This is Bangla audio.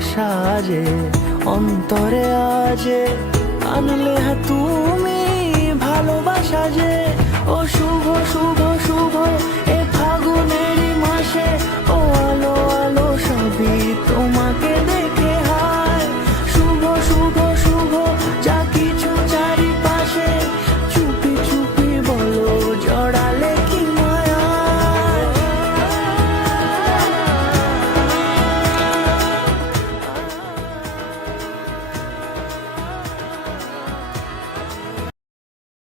সাজে অন্তরে আজে আনলে তুমি ভালোবাসা যে। ও শুভ শুভ শুভ